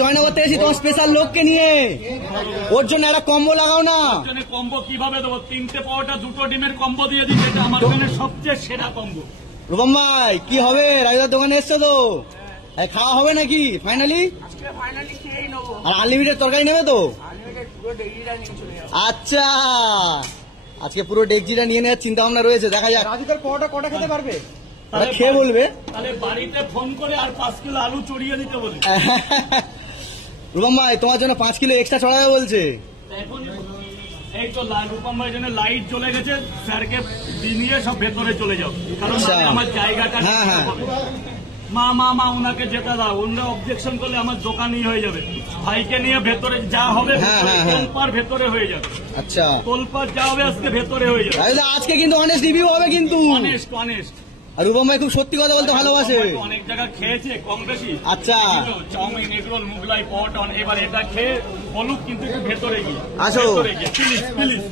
জয়নগর থেকে এসি তোমার স্পেশাল লোককে নিয়ে, ওর জন্য একটা কম্বো লাগাও না। কম্বো কিভাবে দেবো? 3টে পাওয়াটা 2টো ডিমের কম্বো দিয়ে দিচ্ছি, এটা আমার জন্য সবচেয়ে সেরা কম্বো। রূপম ভাই কি হবে, রাজুদার দোকানে এসছো তো, খাওয়া হবে নাকি ফাইনালি? আর আনলিমিটেড তরকারি নেবে তো? আচ্ছা, আজকে পুরো ডেকজিটা নিয়ে নেওয়ার চিন্তা ভাবনা রয়েছে, দেখা যাক। রাজুদার পাওয়াটা কটা খেতে পারবে খেয়ে বলবে। তাহলে বাড়িতে ফোন করে আর 5 কিলো আলু চড়িয়ে দিতে বলি। রূপম ভাই তোমার জন্য 5 কিলো এক্সট্রা চড়াবে বলছে। এখন এই তো রূপম ভাই জন্য লাইট জ্বলে গেছে, স্যারকে নিয়ে সব ভেতরে চলে যাও, কারণ আমার জায়গাটা। মা ওনাকে যেতে দাও, ওনারা অবজেকশন করলে আমার দোকানই হয়ে যাবে। ভাইকে নিয়ে ভেতরে যা হবে তোলপার ভেতরে হয়ে যাবে। আচ্ছা, তোলপার যা হবে আজকে ভেতরে হয়ে যাবে। আজকে কিন্তু অনেস্ট রিভিউ হবে কিন্তু, অনেস্ট। আর রূপম ভাই খুব সত্যি কথা বলতে ভালোবাসে। অনেক জায়গা খেয়েছে কম বেশি। আচ্ছা, চাউমিন, এগরোল, মুগলাই, পটন, এবার এটা খেয়ে বলুক কিন্তু ভেতরে গিয়ে। আসো প্লিজ।